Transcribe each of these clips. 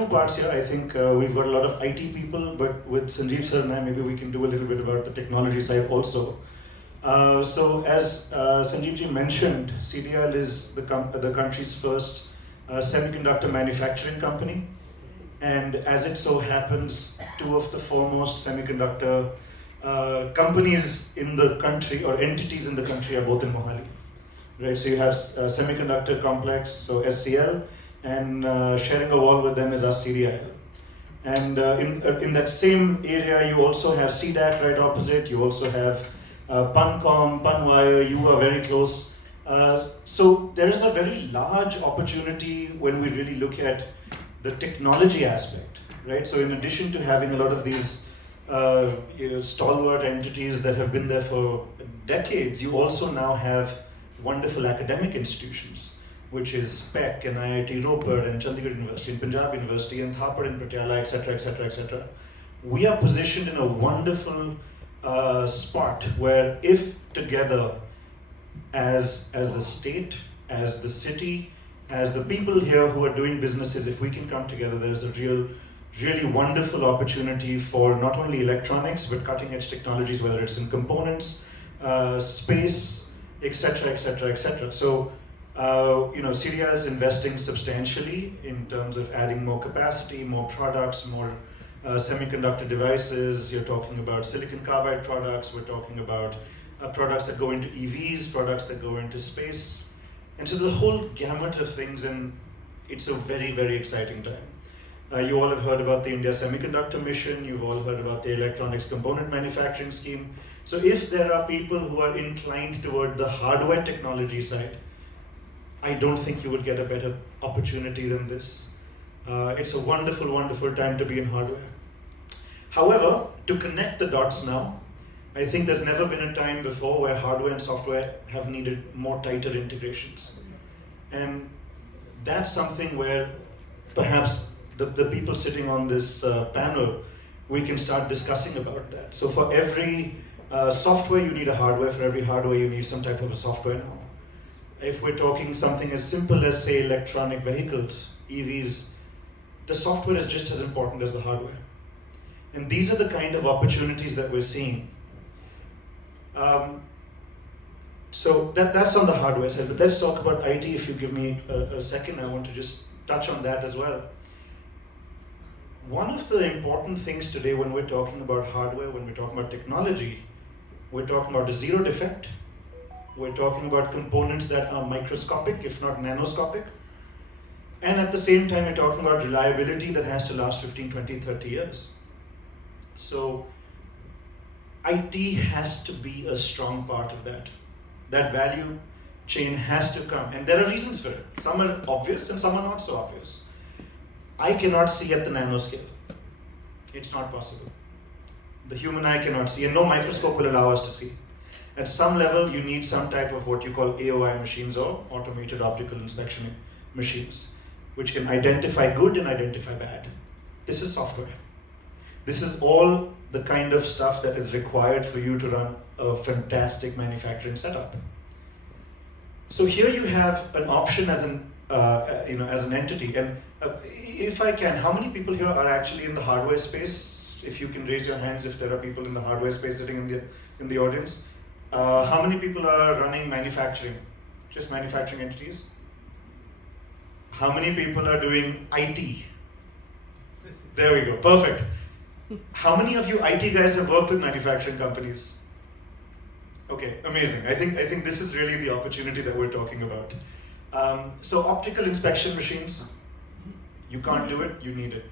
Two parts here. I think we've got a lot of IT people, but with Sanjeev sir and I, maybe we can do a little bit about the technology side also. So as Sanjeev ji mentioned, CDL is the country's first semiconductor manufacturing company. And as it so happens, two of the foremost semiconductor companies in the country, or entities in the country, are both in Mohali. Right? So you have Semiconductor Complex, so SCL, and sharing a wall with them is our Cii Ai. And in that same area, you also have CDAC right opposite. You also have Pancom, Panwire. You are very close. So there is a very large opportunity when we really look at the technology aspect, right? So in addition to having a lot of these stalwart entities that have been there for decades, you also now have wonderful academic institutions, which is PEC and IIT Ropar and Chandigarh University and Punjab University and Thapar and Patiala, etc., etc., etc. We are positioned in a wonderful spot where, if together as the state, as the city, as the people here who are doing businesses, if we can come together, there's a really wonderful opportunity for not only electronics, but cutting edge technologies, whether it's in components, space, etc., etc., etc. So, Cii Ai is investing substantially in terms of adding more capacity, more products, more semiconductor devices. You're talking about silicon carbide products. We're talking about products that go into EVs, products that go into space. And so the whole gamut of things, and it's a very, very exciting time. You all have heard about the India Semiconductor Mission. You've all heard about the Electronics Component Manufacturing Scheme. So if there are people who are inclined toward the hardware technology side, I don't think you would get a better opportunity than this. It's a wonderful, wonderful time to be in hardware. However, to connect the dots now, I think there's never been a time before where hardware and software have needed more tighter integrations. And that's something where perhaps the people sitting on this panel, we can start discussing about that. So for every software, you need a hardware. For every hardware, you need some type of a software now. If we're talking something as simple as, say, electronic vehicles, EVs, the software is just as important as the hardware. And these are the kind of opportunities that we're seeing. So that's on the hardware side. But let's talk about IT. If you give me a second, I want to just touch on that as well. One of the important things today when we're talking about hardware, when we're talking about technology, we're talking about a zero defect. We're talking about components that are microscopic, if not nanoscopic. And at the same time, we're talking about reliability that has to last 15, 20, 30 years. So IT has to be a strong part of that. That value chain has to come. And there are reasons for it. Some are obvious and some are not so obvious. I cannot see at the nanoscale. It's not possible. The human eye cannot see, and no microscope will allow us to see. At some level, you need some type of what you call AOI machines, or automated optical inspection machines, which can identify good and identify bad. This is software. This is all the kind of stuff that is required for you to run a fantastic manufacturing setup. So here you have an option as an entity. And if I can, how many people here are actually in the hardware space? If you can raise your hands, if there are people in the hardware space sitting in the audience. How many people are running manufacturing? Just manufacturing entities? How many people are doing IT? There we go, perfect. How many of you IT guys have worked with manufacturing companies? Okay, amazing. I think this is really the opportunity that we're talking about. So optical inspection machines, you can't do it, you need it.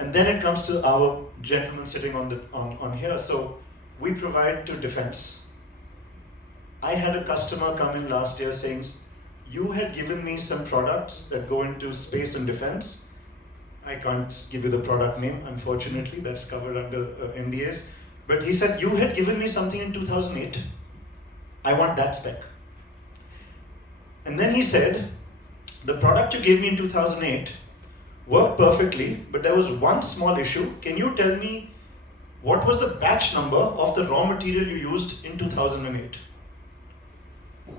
And then it comes to our gentleman sitting on here. So we provide to defense. I had a customer come in last year saying, you had given me some products that go into space and defense. I can't give you the product name, unfortunately, that's covered under NDAs. But he said, you had given me something in 2008. I want that spec. And then he said, the product you gave me in 2008 worked perfectly, but there was one small issue. Can you tell me what was the batch number of the raw material you used in 2008?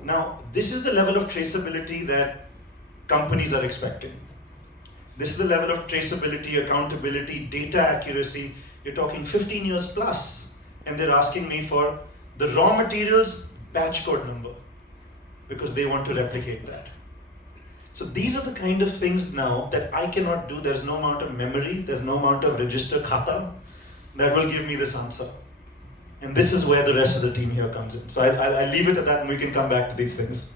Now, this is the level of traceability that companies are expecting. This is the level of traceability, accountability, data accuracy. You're talking 15 years plus, and they're asking me for the raw materials batch code number because they want to replicate that. So these are the kind of things now that I cannot do. There's no amount of memory, there's no amount of register khata that will give me this answer. And this is where the rest of the team here comes in. So I'll leave it at that and we can come back to these things.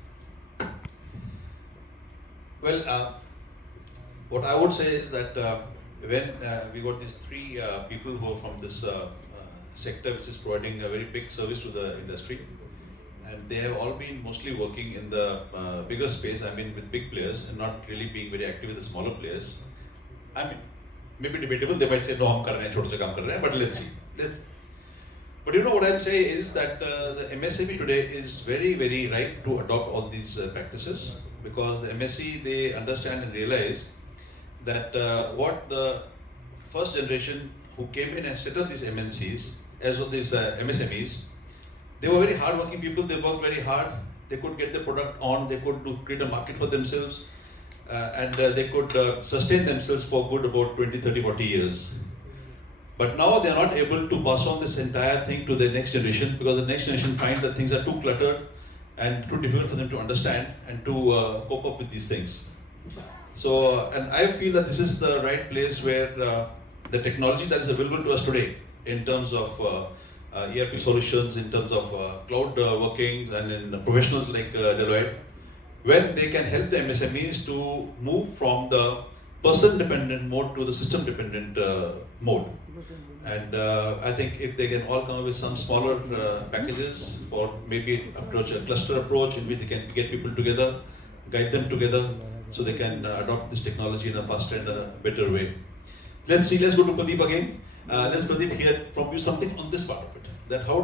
Well, what I would say is that when we got these three people who are from this sector which is providing a very big service to the industry, and they have all been mostly working in the bigger space, I mean with big players, and not really being very active with the smaller players. I mean, maybe debatable, they might say, no, hum kar rahe hain, chote se kaam kar rahe hain, but let's see. But you know what I'm saying is that the MSME today is very, very right to adopt all these practices, because the MSE, they understand and realize that what the first generation who came in and set up these MNCs, as well these MSMEs, they were very hard-working people. They worked very hard. They could get the product on. They could create a market for themselves, and they could sustain themselves for good about 20, 30, 40 years. But now they are not able to pass on this entire thing to the next generation, because the next generation find that things are too cluttered and too difficult for them to understand and to cope up with these things. So, and I feel that this is the right place where the technology that is available to us today in terms of ERP solutions, in terms of cloud workings, and in professionals like Deloitte, when they can help the MSMEs to move from the person-dependent mode to the system-dependent mode. And I think if they can all come up with some smaller packages, or maybe approach a cluster approach in which they can get people together, guide them together, so they can adopt this technology in a faster and a better way. Let's go to Pradeep again. Let's Pradeep hear from you something on this part of it. That how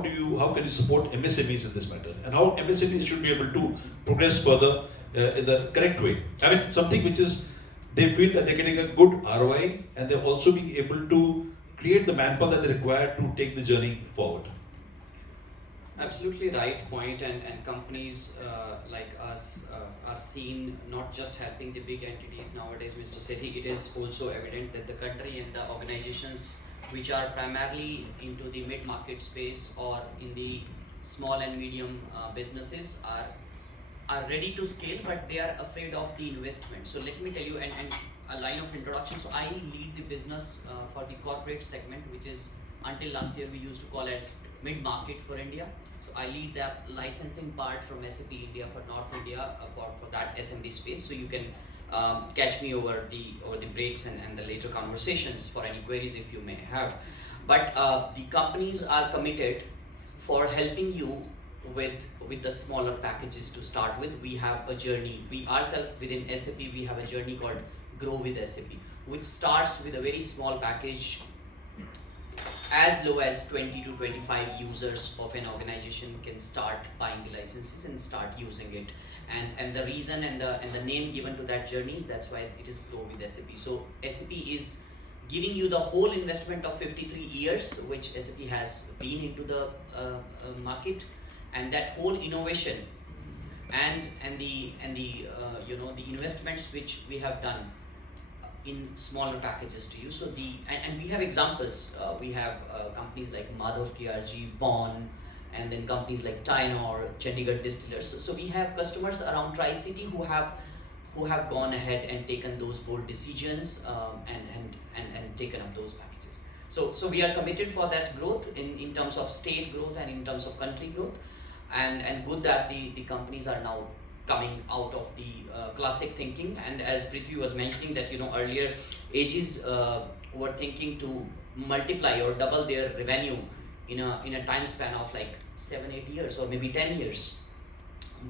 can you support MSMEs in this matter, and how MSMEs should be able to progress further in the correct way. I mean, something which is, they feel that they're getting a good ROI, and they're also being able to create the manpower that they require to take the journey forward. Absolutely right point, and companies like us are seen not just helping the big entities nowadays, Mr. Sethi. It is also evident that the country and the organizations which are primarily into the mid-market space or in the small and medium businesses are ready to scale, but they are afraid of the investment. So let me tell you, and a line of introduction. So I lead the business for the corporate segment, which is until last year we used to call as mid-market for India. So I lead that licensing part from SAP India for North India for that SMB space. So you can catch me over the breaks and the later conversations for any queries if you may have. But the companies are committed for helping you with the smaller packages to start with. We have a journey. We ourselves within SAP, we have a journey called Grow with SAP, which starts with a very small package as low as 20 to 25 users of an organization can start buying the licenses and start using it. And the reason and the name given to that journey is that's why it is Grow with SAP. So SAP is giving you the whole investment of 53 years, which SAP has been into the market, and that whole innovation and the the investments which we have done in smaller packages to you. So and we have examples. We have companies like Madhav KRG, Bond, and then companies like Tylenol, Chandigarh Distillers. So we have customers around Tri-City who have gone ahead and taken those bold decisions and taken up those packages. So we are committed for that growth in terms of state growth and in terms of country growth, and good that the companies are now coming out of the classic thinking. And as Prithvi was mentioning that earlier ages were thinking to multiply or double their revenue in a time span of like 7-8 years or maybe 10 years,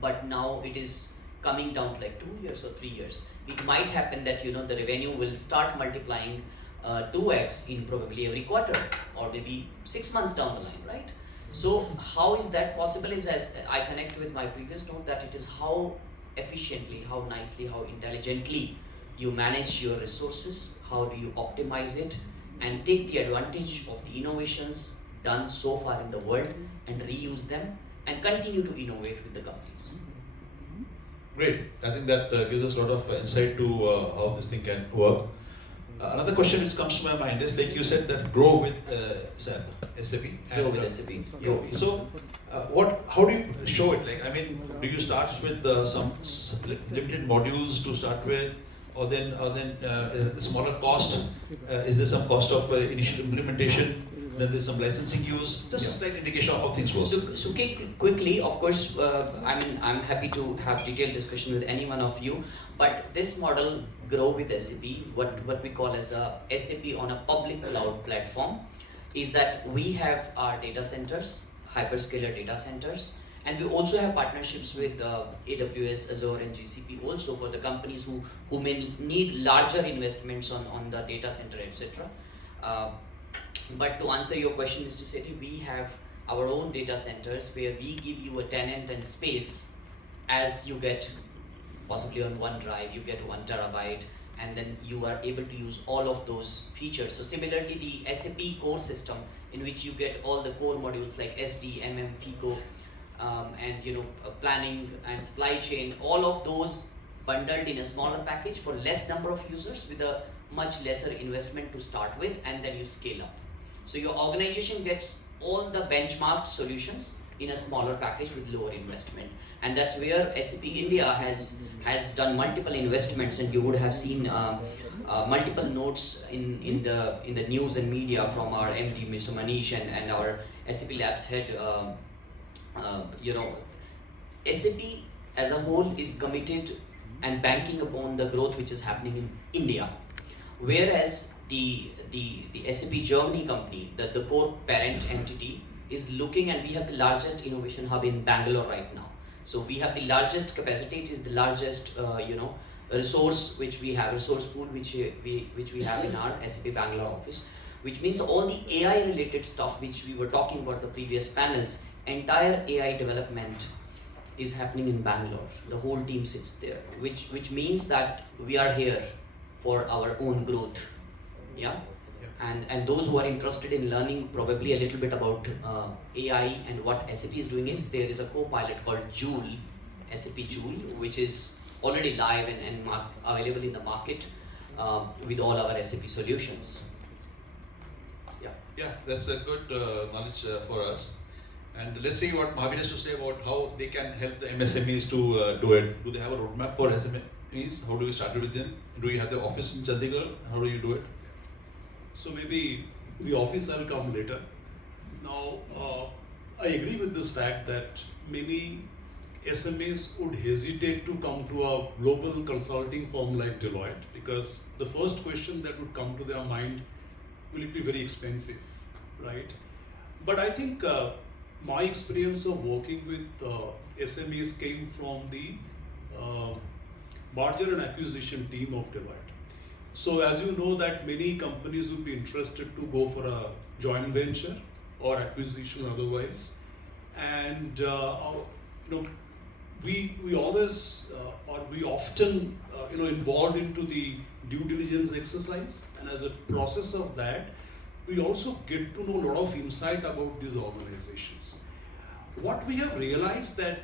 but now it is coming down to like 2 years or 3 years. It might happen that the revenue will start multiplying 2x in probably every quarter or maybe 6 months down the line, right? So how is that possible is, as I connect with my previous note, that it is how efficiently, how nicely, how intelligently you manage your resources, how do you optimize it and take the advantage of the innovations done so far in the world and reuse them and continue to innovate with the companies. Great. I think that gives us a lot of insight to how this thing can work. Another question which comes to my mind is, like you said, that grow with SAP. Grow with SAP. Grow. So, how do you show it? Like, I mean, do you start with some limited modules to start with, or then smaller cost? Is there some cost of initial implementation? Then there's some licensing use. Just a slight indication of how things work. So quickly, of course, I mean, I'm happy to have detailed discussion with any one of you. But this model, Grow with SAP, what we call as a SAP on a public cloud platform, is that we have our data centers, hyperscaler data centers, and we also have partnerships with AWS, Azure, and GCP also for the companies who may need larger investments on the data center, etc. But to answer your question, Mr. Sethi, we have our own data centers where we give you a tenant and space as you get possibly on OneDrive, you get 1 terabyte, and then you are able to use all of those features. So similarly, the SAP core system in which you get all the core modules like SD, MM, FICO, and planning and supply chain, all of those bundled in a smaller package for less number of users with a much lesser investment to start with, and then you scale up. So your organization gets all the benchmarked solutions in a smaller package with lower investment, and that's where SAP India has done multiple investments, and you would have seen multiple notes in the news and media from our MD Mr. Manish and our SAP Labs head. SAP as a whole is committed and banking upon the growth which is happening in India, whereas the SAP Germany company, the core parent entity, is looking, and we have the largest innovation hub in Bangalore right now. So we have the largest capacity. It is the largest resource which we have, resource pool which we have in our SAP Bangalore office, which means all the AI related stuff which we were talking about the previous panels, entire AI development is happening in Bangalore. The whole team sits there, which means that we are here for our own growth. Yeah. And those who are interested in learning probably a little bit about AI and what SAP is doing is, there is a co-pilot called Joule, SAP Joule, which is already live and available in the market with all our SAP solutions. Yeah, that's a good knowledge for us. And let's see what Mahavir has to say about how they can help the MSMEs to do it. Do they have a roadmap for SMEs? How do you start with them? Do you have the office in Chandigarh? How do you do it? So maybe the office I'll come later. Now, I agree with this fact that many SMEs would hesitate to come to a global consulting firm like Deloitte, because the first question that would come to their mind, will it be very expensive, right? But I think my experience of working with SMEs came from the merger and acquisition team of Deloitte. So as you know that many companies would be interested to go for a joint venture or acquisition otherwise, and we always or we often involved into the due diligence exercise, and as a process of that we also get to know a lot of insight about these organizations. What we have realized that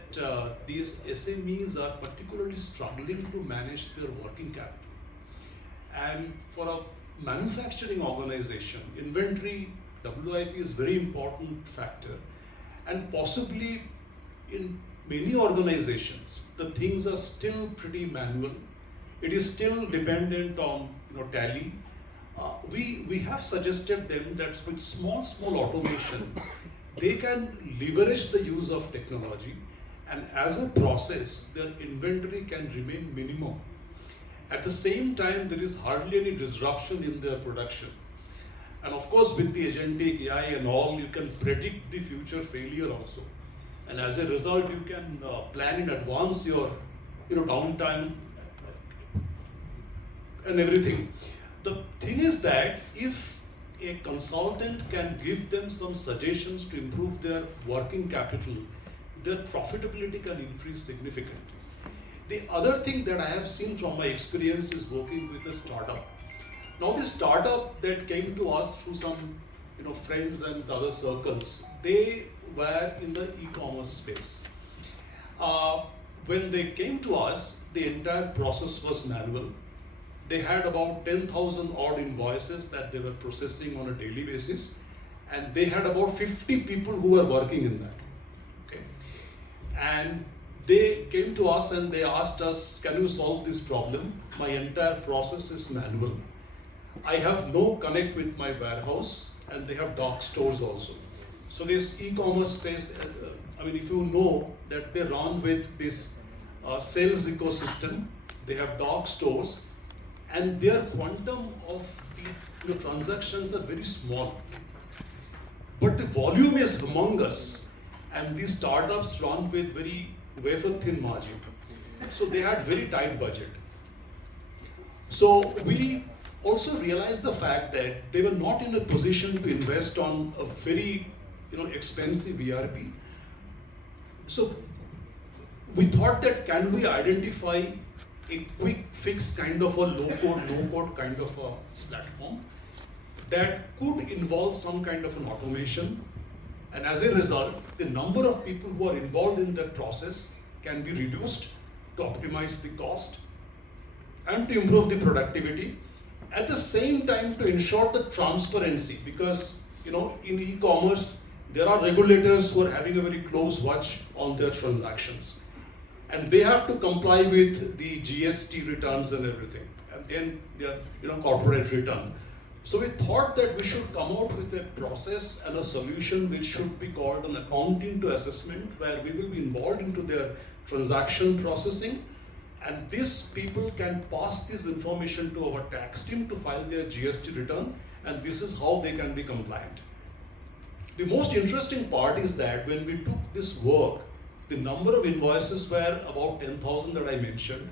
these SMEs are particularly struggling to manage their working capital. And for a manufacturing organization, inventory, WIP is very important factor. And possibly in many organizations, the things are still pretty manual. It is still dependent on tally. We have suggested them that with small automation, they can leverage the use of technology, and as a process, their inventory can remain minimum. At the same time, there is hardly any disruption in their production. And of course, with the agentic AI and all, you can predict the future failure also. And as a result, you can plan in advance your downtime and everything. The thing is that if a consultant can give them some suggestions to improve their working capital, their profitability can increase significantly. The other thing that I have seen from my experience is working with a startup. Now this startup that came to us through some friends and other circles, they were in the e-commerce space. when they came to us, the entire process was manual. They had about 10,000 odd invoices that they were processing on a daily basis, and they had about 50 people who were working in that. Okay, and they came to us and they asked us, can you solve this problem? My entire process is manual. I have no connect with my warehouse, and they have dark stores also. So this e-commerce space, I mean, if you know that they run with this sales ecosystem, they have dark stores, and their quantum of the transactions are very small. But the volume is humongous, and these startups run with very wafer-thin margin. So they had very tight budget. So we also realized the fact that they were not in a position to invest on a very expensive ERP. So we thought that can we identify a quick fix kind of a low-code, no-code kind of a platform that could involve some kind of an automation, and as a result, the number of people who are involved in that process can be reduced to optimize the cost and to improve the productivity. At the same time, to ensure the transparency, because in e-commerce there are regulators who are having a very close watch on their transactions, and they have to comply with the GST returns and everything, and then their corporate return. So we thought that we should come out with a process and a solution which should be called an accounting to assessment, where we will be involved into their transaction processing, and these people can pass this information to our tax team to file their GST return, and this is how they can be compliant. The most interesting part is that when we took this work, the number of invoices were about 10,000 that I mentioned.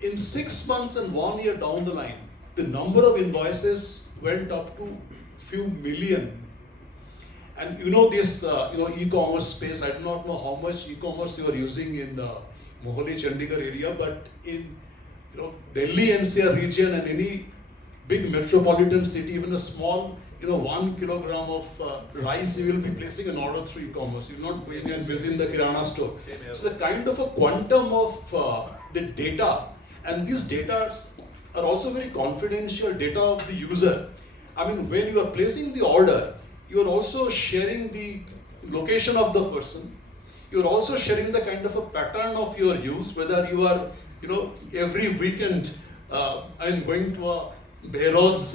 In 6 months and 1 year down the line, the number of invoices went up to few million. And this e-commerce space, I do not know how much e-commerce you are using in the Mohali Chandigarh area, but in Delhi NCR region and any big metropolitan city, even a small 1 kilogram of rice you will be placing an order through e-commerce. You're not going and visiting the kirana store. So the kind of a quantum of the data, and these data are also very confidential data of the user. I mean, when you are placing the order, you are also sharing the location of the person. You are also sharing the kind of a pattern of your use, whether you are, every weekend, I'm going to a Behroz,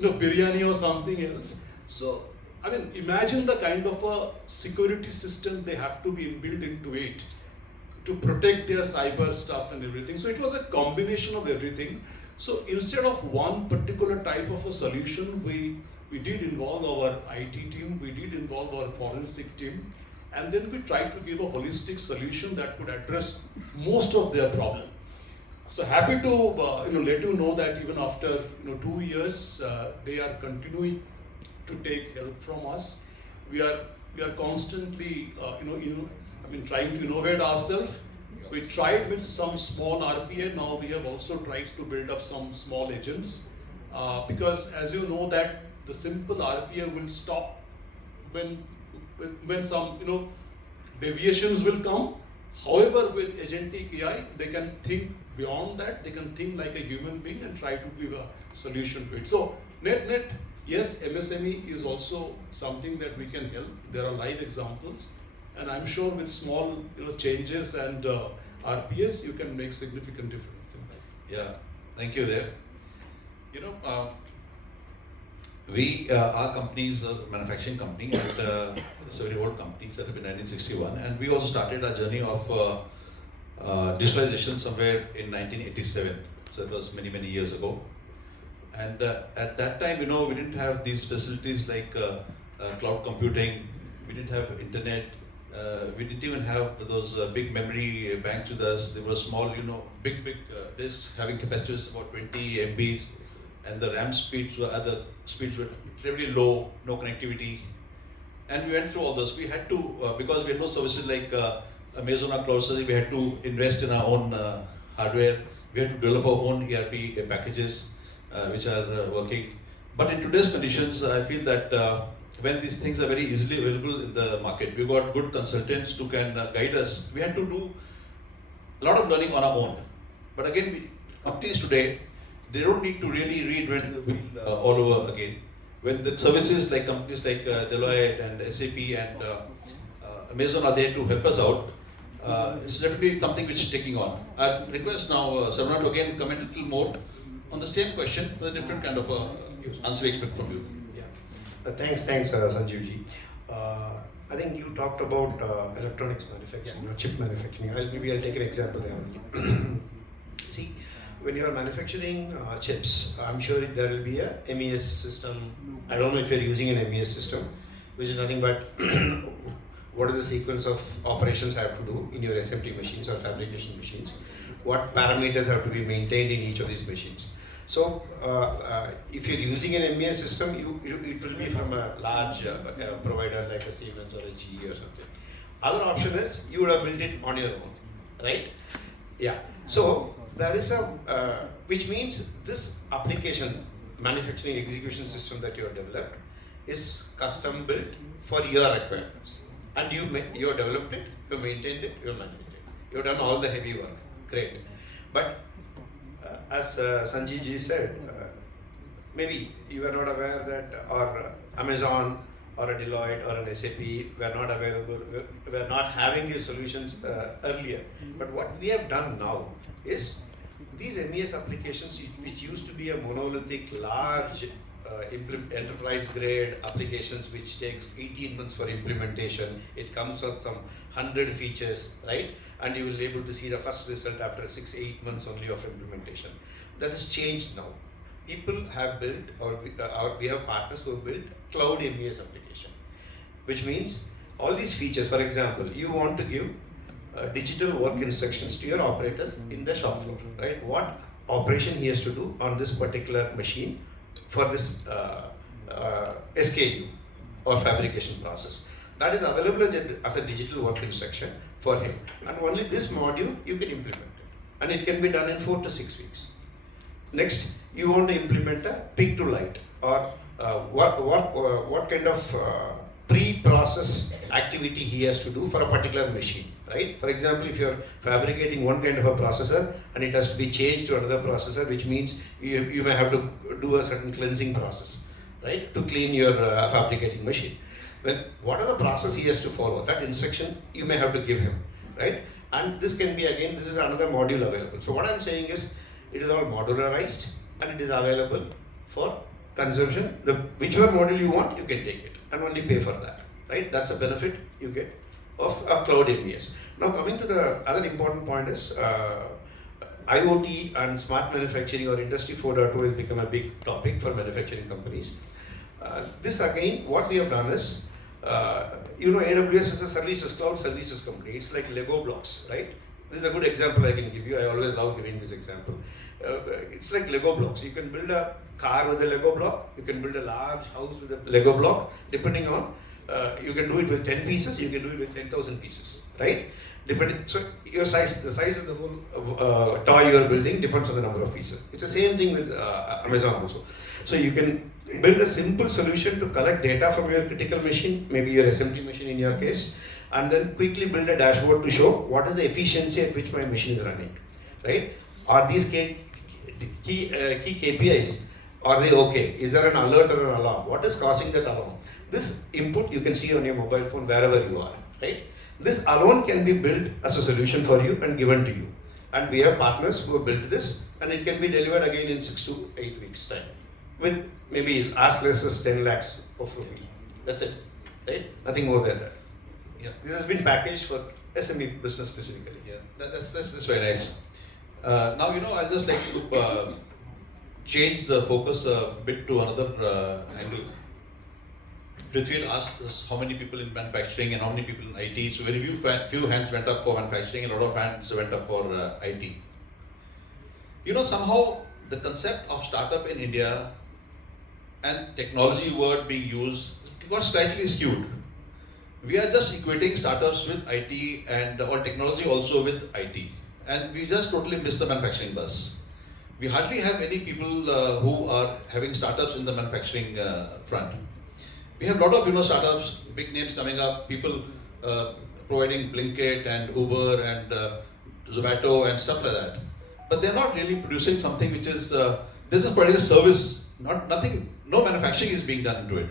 biryani or something else. So, I mean, imagine the kind of a security system they have to be inbuilt into it to protect their cyber stuff and everything. So it was a combination of everything. So instead of one particular type of a solution, we did involve our IT team, we did involve our forensic team, and then we tried to give a holistic solution that could address most of their problem. So happy to let you know that even after 2 years, they are continuing to take help from us. We are constantly trying to innovate ourselves. We tried with some small RPA. Now we have also tried to build up some small agents, because as you know that the simple RPA will stop when some deviations will come. However, with agentic AI, they can think beyond that. They can think like a human being and try to give a solution to it. So net, yes, MSME is also something that we can help. There are live examples, and I'm sure with small changes and RPS, you can make significant difference. Yeah, thank you there. Our company is a manufacturing company, and it's a very old company, set up in 1961, and we also started our journey of digitalization somewhere in 1987. So it was many years ago. And at that time, we didn't have these facilities like cloud computing. We didn't have internet. We didn't even have those big memory banks with us. They were small, big disks having capacities about 20 MBs, and the RAM speeds were terribly low, no connectivity. And we went through all those. We had to, because we had no services like Amazon or Cloud Service, we had to invest in our own hardware. We had to develop our own ERP packages, which are working. But in today's conditions, I feel that when these things are very easily available in the market, we've got good consultants who can guide us. We had to do a lot of learning on our own. But again, companies today, they don't need to really reinvent the wheel all over again. When the services like companies like Deloitte and SAP and Amazon are there to help us out, it's definitely something which is taking on. I request now Sarvana to again comment a little more on the same question with a different kind of answer we expect from you. Yeah. Thanks, Sanjeev ji. I think you talked about electronics manufacturing or chip manufacturing. Maybe I'll take an example there. See, when you are manufacturing chips, I'm sure there will be a MES system. I don't know if you're using an MES system, which is nothing but what is the sequence of operations I have to do in your SMT machines or fabrication machines, what parameters have to be maintained in each of these machines. So, if you're using an MES system, it will be from a large provider like a Siemens or a GE or something. Other option is you would have built it on your own, right? Yeah. So there is a, which means this application manufacturing execution system that you have developed is custom built for your requirements, and you have developed it, you maintained it, you managed it, you have done all the heavy work. Great, but as Sanjeev ji said, maybe you are not aware that, or Amazon or a Deloitte or an SAP were not available, were not having these solutions earlier. But what we have done now is these MES applications, which used to be a monolithic, large enterprise grade applications which takes 18 months for implementation, it comes with some 100 features, right? And you will be able to see the first result after 6-8 months only of implementation. That has changed now. People have built, or we have partners who have built cloud MES application, which means all these features. For example, you want to give digital work instructions to your operators in the shop floor, right? What operation he has to do on this particular machine for this SKU or fabrication process. That is available as a digital work instruction for him, and only this module you can implement it, and it can be done in 4 to 6 weeks. Next, you want to implement a pick to light, or what kind of pre-process activity he has to do for a particular machine, right? For example, if you're fabricating one kind of a processor and it has to be changed to another processor, which means you may have to do a certain cleansing process, right, to clean your fabricating machine. When what are the process he has to follow? That instruction you may have to give him, right? And this can be, again, this is another module available. So what I'm saying is, it is all modularized and it is available for consumption. Whichever module you want, you can take it and only pay for that, right? That's a benefit you get of a cloud MES. Now coming to the other important point is IoT and smart manufacturing, or Industry 4.0 has become a big topic for manufacturing companies. This again, what we have done is, AWS is a services, cloud services company. It's like Lego blocks, right? This is a good example I can give you. I always love giving this example. It's like Lego blocks. You can build a car with a Lego block. You can build a large house with a Lego block. Depending on, you can do it with 10 pieces. You can do it with 10,000 pieces, right? So your size, the size of the whole toy you are building depends on the number of pieces. It's the same thing with Amazon also. So you can build a simple solution to collect data from your critical machine, maybe your SMT machine in your case, and then quickly build a dashboard to show what is the efficiency at which my machine is running, right? Are these key KPIs, are they okay? Is there an alert or an alarm? What is causing that alarm? This input you can see on your mobile phone wherever you are, right? This alone can be built as a solution for you and given to you. And we have partners who have built this, and it can be delivered again in 6 to 8 weeks time, with maybe as less as 10 lakhs of rupee. That's it, right? Nothing more than that. Yeah. This has been packaged for SME business specifically. Yeah, that's very nice. Now, I'll just like to change the focus a bit to another angle. Prithvi asked us how many people in manufacturing and how many people in IT. So very few hands went up for manufacturing, a lot of hands went up for IT. Somehow the concept of startup in India and technology word being used got slightly skewed. We are just equating startups with IT and or technology also with IT, and we just totally miss the manufacturing bus. We hardly have any people who are having startups in the manufacturing front. We have a lot of startups, big names coming up, people providing Blinkit and Uber and Zomato and stuff like that. But they're not really producing something which is, this is providing a service, no manufacturing is being done into it.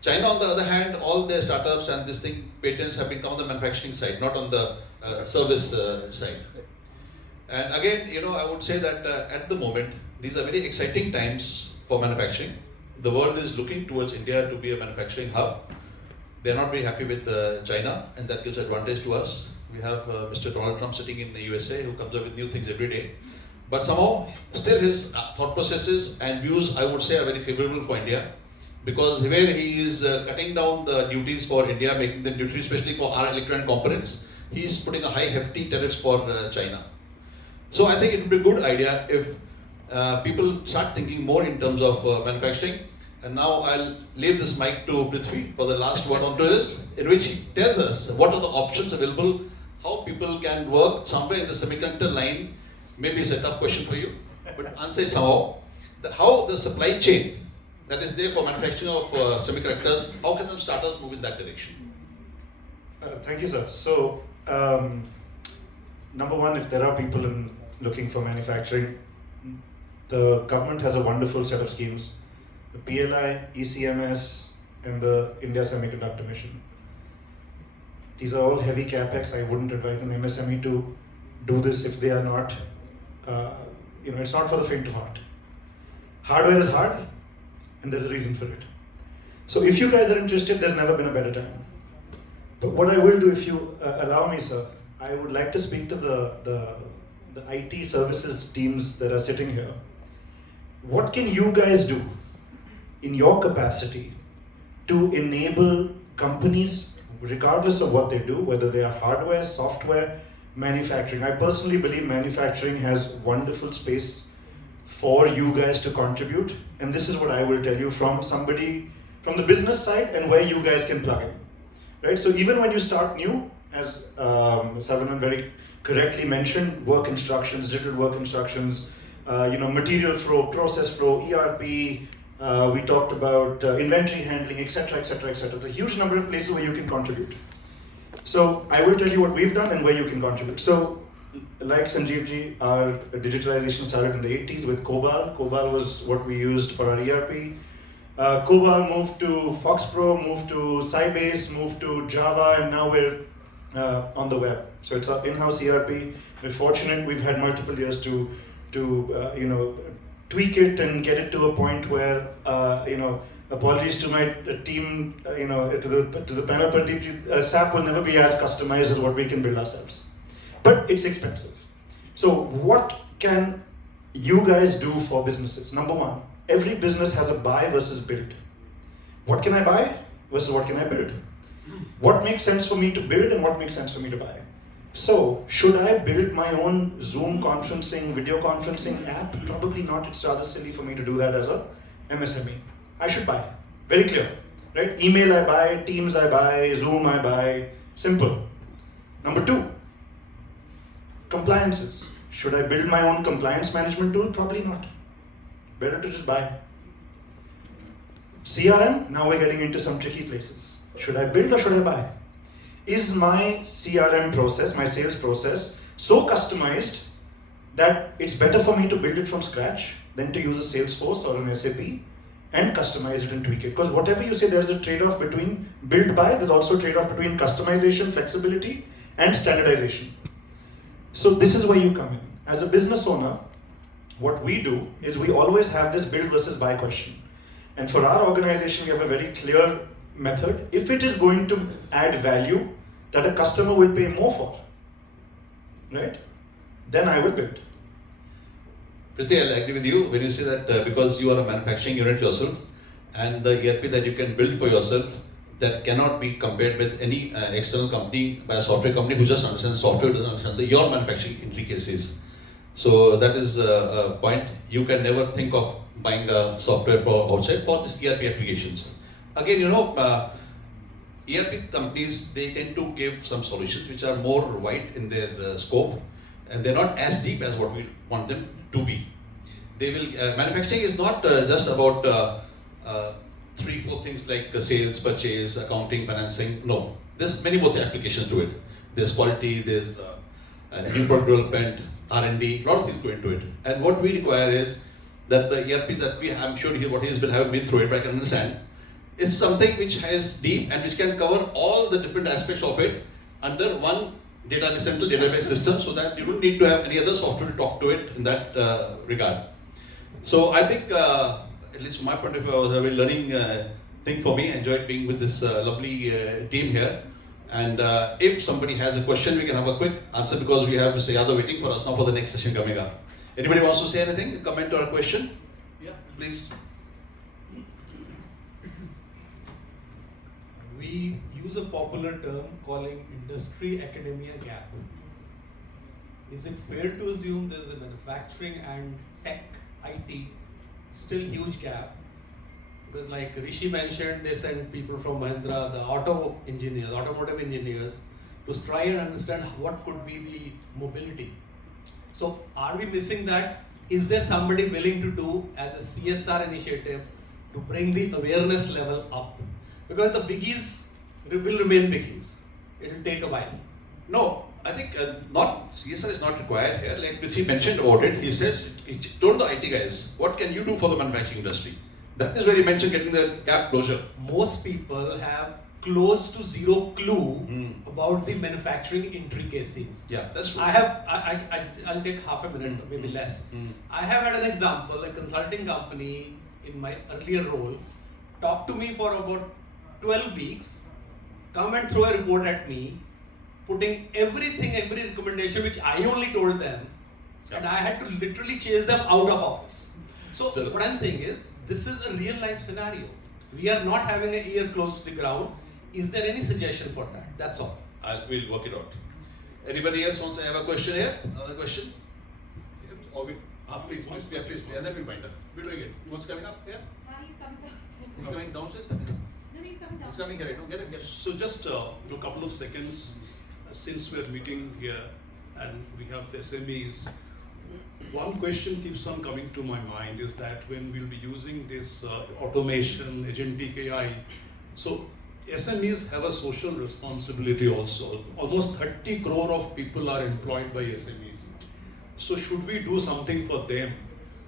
China, on the other hand, all their startups and this thing, patents have been come on the manufacturing side, not on the service side. And again, I would say that at the moment, these are very exciting times for manufacturing. The world is looking towards India to be a manufacturing hub. They're not very happy with China, and that gives advantage to us. We have Mr. Donald Trump sitting in the USA who comes up with new things every day. But somehow, still his thought processes and views, I would say, are very favorable for India. Because where he is cutting down the duties for India, making them duty, especially for our electronic components, he is putting a high hefty tariffs for China. So I think it would be a good idea if people start thinking more in terms of manufacturing. And now I'll leave this mic to Prithvi for the last word onto this, in which he tells us what are the options available, how people can work somewhere in the semiconductor line. Maybe it's a tough question for you, but answer it somehow. How the supply chain that is there for manufacturing of semiconductors, how can some startups move in that direction? Thank you, sir. So, number one, if there are people looking for manufacturing, the government has a wonderful set of schemes. The PLI, ECMS, and the India Semiconductor Mission. These are all heavy capex. I wouldn't advise an MSME to do this if they are not, it's not for the faint of heart. Hardware is hard, and there's a reason for it. So if you guys are interested, there's never been a better time. But what I will do, if you allow me, sir, I would like to speak to the IT services teams that are sitting here. What can you guys do in your capacity to enable companies, regardless of what they do, whether they are hardware, software, manufacturing? I personally believe manufacturing has wonderful space for you guys to contribute, and this is what I will tell you from somebody from the business side and where you guys can plug in, right? So even when you start new, as Saravanan very correctly mentioned, work instructions, digital work instructions, material flow, process flow, ERP, we talked about inventory handling, etc., etc., etc. There's a huge number of places where you can contribute. So I will tell you what we've done and where you can contribute. So, like Sanjeev ji, our digitalization started in the 80s with COBOL. COBOL was what we used for our ERP. COBOL moved to FoxPro, moved to Sybase, moved to Java, and now we're on the web. So it's our in-house ERP. We're fortunate we've had multiple years to tweak it and get it to a point where, apologies to my team, to the panel, Pradeep, SAP will never be as customized as what we can build ourselves. But it's expensive. So what can you guys do for businesses? Number one, every business has a buy versus build. What can I buy versus what can I build? What makes sense for me to build and what makes sense for me to buy? So, should I build my own Zoom conferencing, video conferencing app? Probably not. It's rather silly for me to do that as a MSME. I should buy. Very clear, right? Email I buy, Teams I buy, Zoom I buy. Simple. Number two, compliances. Should I build my own compliance management tool? Probably not. Better to just buy. CRM, now we're getting into some tricky places. Should I build or should I buy? Is my CRM process, my sales process, so customized that it's better for me to build it from scratch than to use a Salesforce or an SAP and customize it and tweak it? Because whatever you say, there's a trade-off between build buy, there's also a trade-off between customization, flexibility, and standardization. So this is where you come in. As a business owner, what we do is we always have this build versus buy question. And for our organization, we have a very clear method. If it is going to add value that a customer will pay more for, right, then I will build. Prithvi, I'll agree with you when you say that because you are a manufacturing unit yourself and the ERP that you can build for yourself that cannot be compared with any external company by a software company who just understands software, doesn't understand your manufacturing intricacies. So that is a point. You can never think of buying a software for outside for this ERP applications. Again, ERP companies, they tend to give some solutions which are more wide in their scope, and they're not as deep as what we want them to be. They will manufacturing is not just about 3-4 things like sales, purchase, accounting, financing. No, there's many more applications to it. There's quality, there's new product development, R&D, a lot of things go into it. And what we require is that the ERPs that I'm sure what he's been having been through it, but I can understand, is something which has deep and which can cover all the different aspects of it under one central database system, so that you don't need to have any other software to talk to it in that regard. So I think, at least from my point of view, it was a very learning thing for me. I enjoyed being with this lovely team here. And if somebody has a question, we can have a quick answer, because we have Mr. Yadav waiting for us now for the next session coming up. Anybody wants to say anything, a comment or a question? Yeah, please. We use a popular term calling industry-academia gap. Is it fair to assume there is a manufacturing and tech, IT, still huge gap? Because like Rishi mentioned, they send people from Mahindra, the automotive engineers, to try and understand what could be the mobility. So are we missing that? Is there somebody willing to do as a CSR initiative to bring the awareness level up? Because the biggies will remain biggies. It will take a while. No, I think not CSR is not required here. Like Prithvi mentioned about it, he told the IT guys, what can you do for the manufacturing industry? That is where he mentioned getting the gap closure. Most people have close to zero clue about the manufacturing intricacies. Yeah, that's true. I'll take half a minute, maybe less. I have had an example, a consulting company in my earlier role talked to me for about 12 weeks, come and throw a report at me, putting every recommendation which I only told them, and I had to literally chase them out of office. So what I'm saying is, this is a real life scenario. We are not having an ear close to the ground. Is there any suggestion for that? That's all. We'll work it out. Anybody else wants to have a question here? Another question? Or please, as a reminder. We're doing it. What's coming up here? He's coming downstairs. He's coming downstairs? Coming up. No, he's coming He's downstairs. coming here. Get him. So just a couple of seconds, since we're meeting here and we have SMEs, one question keeps on coming to my mind is that when we'll be using this automation, agentic AI, so SMEs have a social responsibility also. Almost 30 crore of people are employed by SMEs. So should we do something for them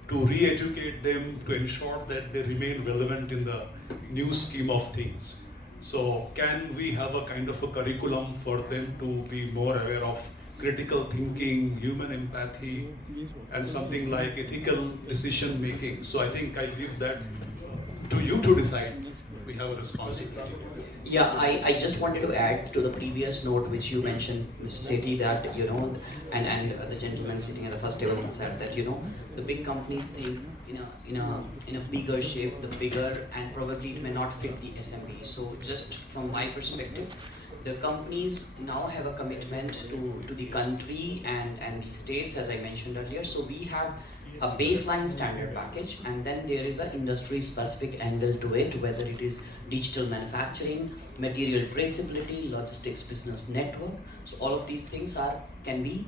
to re-educate them, to ensure that they remain relevant in the new scheme of things? So can we have a kind of a curriculum for them to be more aware of critical thinking, human empathy, and something like ethical decision making? So I think I'll leave that to you to decide. We have a responsibility. Yeah, I just wanted to add to the previous note which you mentioned, Mr. Sethi, that and the gentleman sitting at the first table said that the big companies think in a bigger shape, the bigger, and probably it may not fit the SME. So just from my perspective, the companies now have a commitment to the country and the states, as I mentioned earlier. So we have a baseline standard package, and then there is an industry specific angle to it, whether it is digital manufacturing, material traceability, logistics business network. So all of these things can be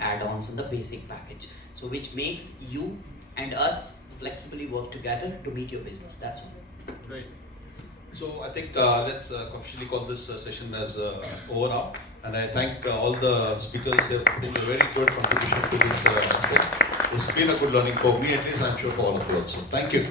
add-ons in the basic package. So which makes you and us flexibly work together to meet your business. That's all. Great. So I think let's officially call this session as over now. And I thank all the speakers here for putting a very good contribution to this aspect. It's been a good learning for me at least, I'm sure for all of you also. Thank you.